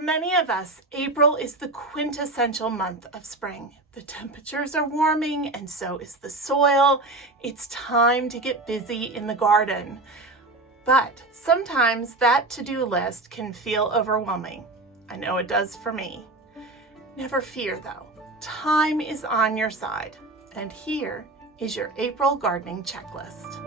For many of us, April is the quintessential month of spring. The temperatures are warming and so is the soil. It's time to get busy in the garden. But sometimes that to-do list can feel overwhelming. I know it does for me. Never fear though, time is on your side. And here is your April gardening checklist.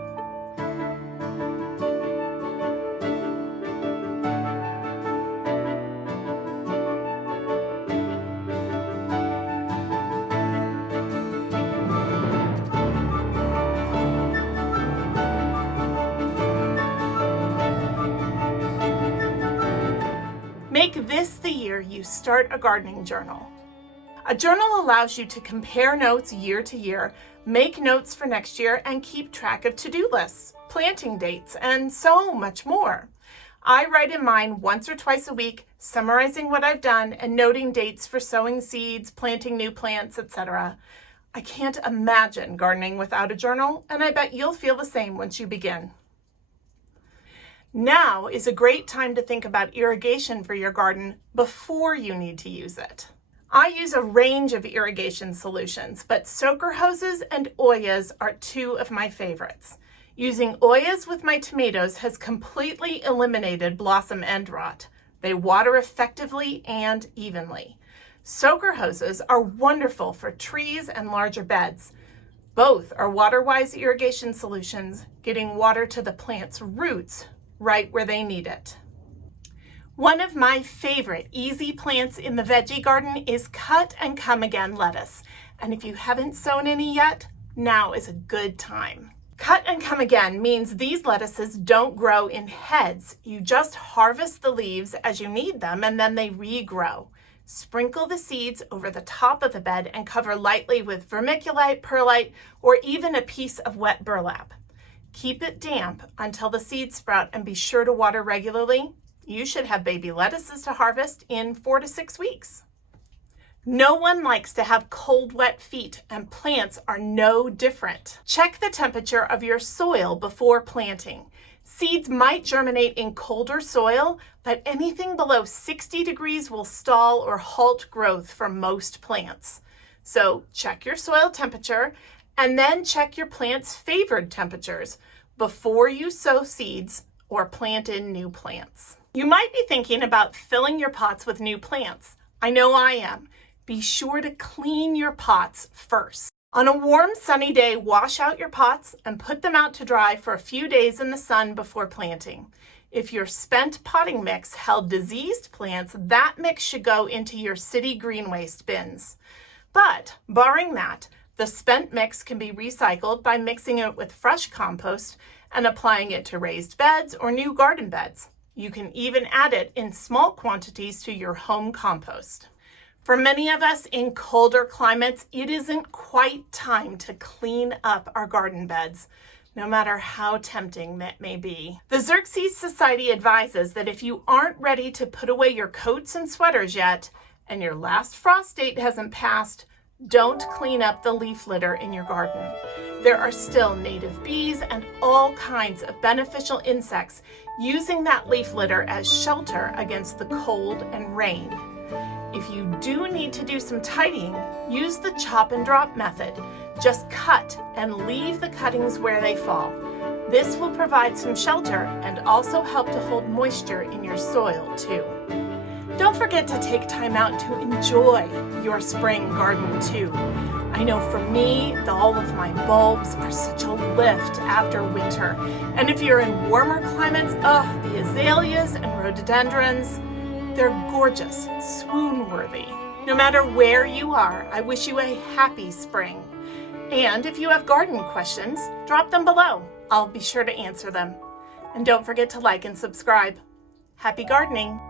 Make this the year you start a gardening journal. A journal allows you to compare notes year to year, make notes for next year, and keep track of to-do lists, planting dates, and so much more. I write in mine once or twice a week, summarizing what I've done and noting dates for sowing seeds, planting new plants, etc. I can't imagine gardening without a journal, and I bet you'll feel the same once you begin. Now is a great time to think about irrigation for your garden before you need to use it. I use a range of irrigation solutions, but soaker hoses and Oyas are two of my favorites. Using Oyas with my tomatoes has completely eliminated blossom end rot. They water effectively and evenly. Soaker hoses are wonderful for trees and larger beds. Both are water-wise irrigation solutions, getting water to the plant's roots right where they need it. One of my favorite easy plants in the veggie garden is cut and come again lettuce. And if you haven't sown any yet, now is a good time. Cut and come again means these lettuces don't grow in heads. You just harvest the leaves as you need them and then they regrow. Sprinkle the seeds over the top of the bed and cover lightly with vermiculite, perlite, or even a piece of wet burlap. Keep it damp until the seeds sprout and be sure to water regularly. You should have baby lettuces to harvest in 4 to 6 weeks. No one likes to have cold, wet feet, and plants are no different. Check the temperature of your soil before planting. Seeds might germinate in colder soil, but anything below 60 degrees will stall or halt growth for most plants. So check your soil temperature and then check your plant's favored temperatures before you sow seeds or plant in new plants. You might be thinking about filling your pots with new plants. I know I am. Be sure to clean your pots first. On a warm, sunny day, wash out your pots and put them out to dry for a few days in the sun before planting. If your spent potting mix held diseased plants, that mix should go into your city green waste bins. But barring that, the spent mix can be recycled by mixing it with fresh compost and applying it to raised beds or new garden beds. You can even add it in small quantities to your home compost. For many of us in colder climates, it isn't quite time to clean up our garden beds, no matter how tempting that may be. The Xerces Society advises that if you aren't ready to put away your coats and sweaters yet, and your last frost date hasn't passed, don't clean up the leaf litter in your garden. There are still native bees and all kinds of beneficial insects using that leaf litter as shelter against the cold and rain. If you do need to do some tidying, use the chop and drop method. Just cut and leave the cuttings where they fall. This will provide some shelter and also help to hold moisture in your soil too. Don't forget to take time out to enjoy your spring garden too. I know for me, all of my bulbs are such a lift after winter. And if you're in warmer climates, the azaleas and rhododendrons, they're gorgeous, swoon-worthy. No matter where you are, I wish you a happy spring. And if you have garden questions, drop them below. I'll be sure to answer them. And don't forget to like and subscribe. Happy gardening!